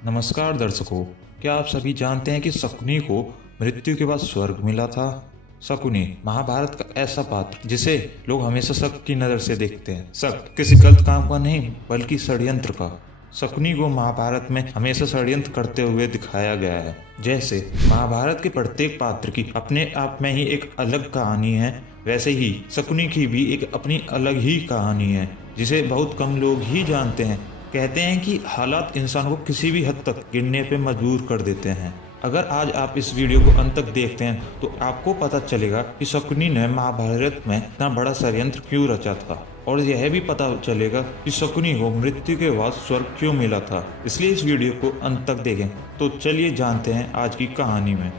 नमस्कार दर्शकों, क्या आप सभी जानते हैं कि शकुनी को मृत्यु के बाद स्वर्ग मिला था। शकुनी महाभारत का ऐसा पात्र जिसे लोग हमेशा शक की नजर से देखते हैं। शक किसी गलत काम का नहीं बल्कि षड्यंत्र का। शकुनी को महाभारत में हमेशा षड्यंत्र करते हुए दिखाया गया है। जैसे महाभारत के प्रत्येक पात्र की अपने आप में ही एक अलग कहानी है, वैसे ही शकुनी की भी एक अपनी अलग ही कहानी है जिसे बहुत कम लोग ही जानते हैं। कहते हैं कि हालात इंसान को किसी भी हद तक गिरने पे मजबूर कर देते हैं। अगर आज आप इस वीडियो को अंत तक देखते हैं तो आपको पता चलेगा कि शकुनी ने महाभारत में इतना बड़ा षड्यंत्र क्यों रचा था, और यह भी पता चलेगा कि शकुनी को मृत्यु के बाद स्वर्ग क्यों मिला था। इसलिए इस वीडियो को अंत तक देखें। तो चलिए जानते हैं आज की कहानी में।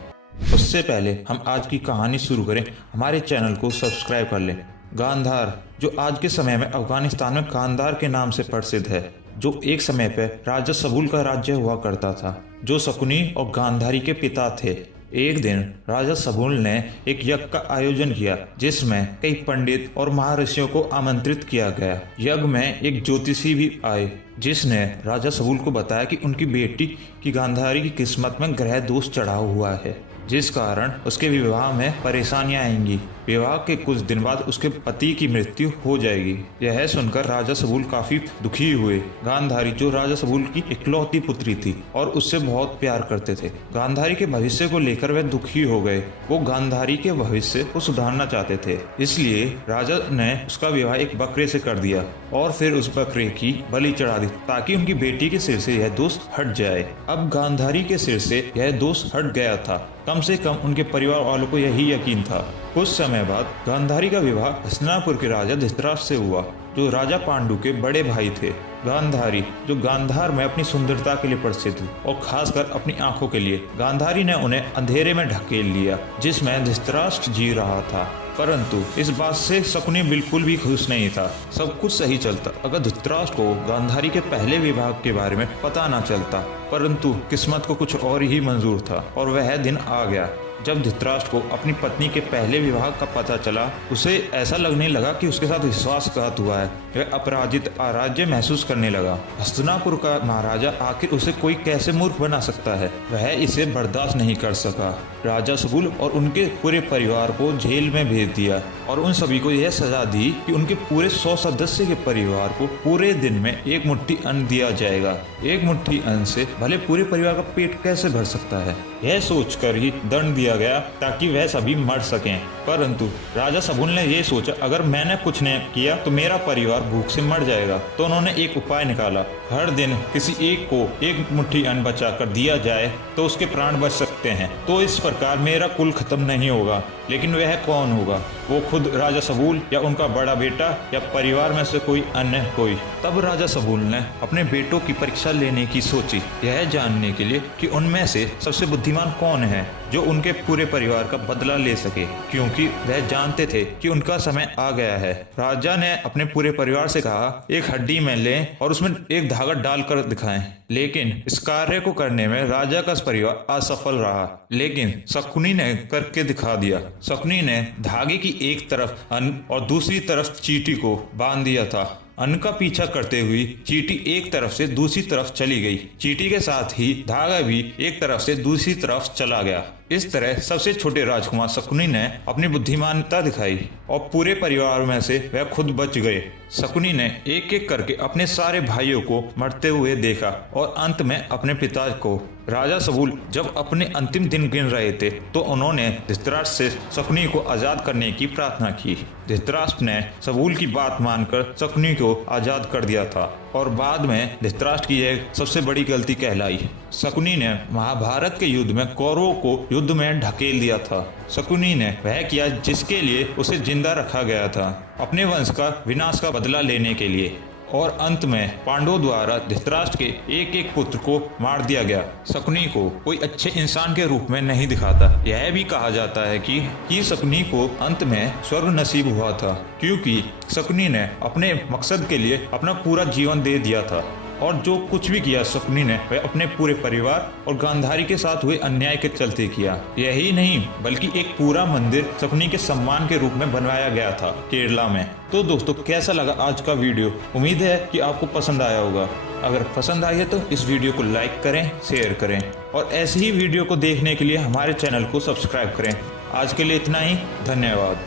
उससे पहले हम आज की कहानी शुरू करें, हमारे चैनल को सब्सक्राइब कर लें। गांधार, जो आज के समय में अफगानिस्तान में कांधार के नाम से प्रसिद्ध है, जो एक समय पर राजा सबूल का राज्य हुआ करता था, जो शकुनी और गांधारी के पिता थे। एक दिन राजा सबूल ने एक यज्ञ का आयोजन किया जिसमें कई पंडित और महर्षियों को आमंत्रित किया गया। यज्ञ में एक ज्योतिषी भी आए जिसने राजा सबूल को बताया कि उनकी बेटी की गांधारी की किस्मत में ग्रह दोष चढ़ा हुआ है, जिस कारण उसके विवाह में परेशानियां आएंगी। विवाह के कुछ दिन बाद उसके पति की मृत्यु हो जाएगी। यह सुनकर राजा सबूल काफी दुखी हुए। गांधारी, जो राजा सबूल की इकलौती पुत्री थी और उससे बहुत प्यार करते थे, गांधारी के भविष्य को लेकर वह दुखी हो गए। वो गांधारी के भविष्य को सुधारना चाहते थे, इसलिए राजा ने उसका विवाह एक बकरे से कर दिया और फिर उस बकरे की बलि चढ़ा दी ताकि उनकी बेटी के सिर से यह दोष हट जाए। अब गांधारी के सिर से यह दोष हट गया था, कम से कम उनके परिवार वालों को यही यकीन था। कुछ समय बाद गांधारी का विवाह हस्तिनापुर के राजा धृतराष्ट्र से हुआ, जो राजा पांडु के बड़े भाई थे। गांधारी, जो गांधार में अपनी सुंदरता के लिए प्रसिद्ध थी और खासकर अपनी आंखों के लिए, गांधारी ने उन्हें अंधेरे में ढकेल लिया जिसमें धृतराष्ट्र जी रहा था। परंतु इस बात से शकुनी बिल्कुल भी खुश नहीं था। सब कुछ सही चलता अगर धृतराष्ट्र को गांधारी के पहले विवाह के बारे में पता न चलता, परंतु किस्मत को कुछ और ही मंजूर था और वह दिन आ गया जब धृतराष्ट्र को अपनी पत्नी के पहले विवाह का पता चला। उसे ऐसा लगने लगा कि उसके साथ विश्वासघात हुआ है। वह अपराजित अराज्य महसूस करने लगा। हस्तिनापुर का महाराजा आखिर उसे कोई कैसे मूर्ख बना सकता है, वह इसे बर्दाश्त नहीं कर सका। राजा सबूल और उनके पूरे परिवार को जेल में भेज दिया और उन सभी को यह सजा दी कि उनके पूरे 100 सदस्य के परिवार को पूरे दिन में एक मुट्ठी अन्न दिया जाएगा। एक मुट्ठी अन्न से भले पूरे परिवार का पेट कैसे भर सकता है, यह सोचकर ही दंड दिया गया ताकि वह सभी मर सकें। परंतु राजा सबूल ने यह सोचा, अगर मैंने कुछ नहीं किया तो मेरा परिवार भूख से मर जाएगा। तो उन्होंने एक उपाय निकाला, हर दिन किसी एक को एक मुट्ठी अन्न बचा कर दिया जाए तो उसके प्राण बच सकते हैं। तो इस प्रकार मेरा कुल खत्म नहीं होगा। लेकिन वह कौन होगा? वो खुद राजा सबूल या उनका बड़ा बेटा या परिवार में से कोई अन्य कोई। तब राजा सबूल ने अपने बेटों की परीक्षा लेने की सोची, यह जानने के लिए कि उनमें से सबसे बुद्धिमान कौन है जो उनके पूरे परिवार का बदला ले सके, क्योंकि वह जानते थे कि उनका समय आ गया है। राजा ने अपने पूरे परिवार से कहा, एक हड्डी में लें और उसमें एक धागा डालकर दिखाएं। लेकिन इस कार्य को करने में राजा का परिवार असफल रहा, लेकिन शकुनी ने करके दिखा दिया। शकुनी ने धागे की एक तरफ अन्न और दूसरी तरफ चींटी को बांध दिया था। अन्न का पीछा करते हुए चींटी एक तरफ से दूसरी तरफ चली गई। चींटी के साथ ही धागा भी एक तरफ से दूसरी तरफ चला गया। इस तरह सबसे छोटे राजकुमार शकुनी ने अपनी बुद्धिमानता दिखाई और पूरे परिवार में से वह खुद बच गए। शकुनी ने एक एक करके अपने सारे भाइयों को मरते हुए देखा और अंत में अपने पिता को। राजा सबूल जब अपने अंतिम दिन गिन रहे थे तो उन्होंने धृतराष्ट्र से शकुनी को आजाद करने की प्रार्थना की। धृतराष्ट्र ने सबूल की बात मानकर शकुनी को आजाद कर दिया था और बाद में धृतराष्ट्र की यह सबसे बड़ी गलती कहलाई। शकुनी ने महाभारत के युद्ध में कौरवों को युद्ध में ढकेल दिया था। शकुनी ने वह किया जिसके लिए उसे जिंदा रखा गया था, अपने वंश का विनाश का बदला लेने के लिए। और अंत में पांडवों द्वारा धृतराष्ट्र के एक एक पुत्र को मार दिया गया। शकुनी को कोई अच्छे इंसान के रूप में नहीं दिखाता। यह भी कहा जाता है कि शकुनी को अंत में स्वर्ग नसीब हुआ था, क्योंकि शकुनी ने अपने मकसद के लिए अपना पूरा जीवन दे दिया था और जो कुछ भी किया शकुनी ने वह अपने पूरे परिवार और गांधारी के साथ हुए अन्याय के चलते किया। यही नहीं बल्कि एक पूरा मंदिर शकुनी के सम्मान के रूप में बनवाया गया था केरला में। तो दोस्तों, कैसा लगा आज का वीडियो? उम्मीद है कि आपको पसंद आया होगा। अगर पसंद आई है तो इस वीडियो को लाइक करें, शेयर करें और ऐसी ही वीडियो को देखने के लिए हमारे चैनल को सब्सक्राइब करें। आज के लिए इतना ही, धन्यवाद।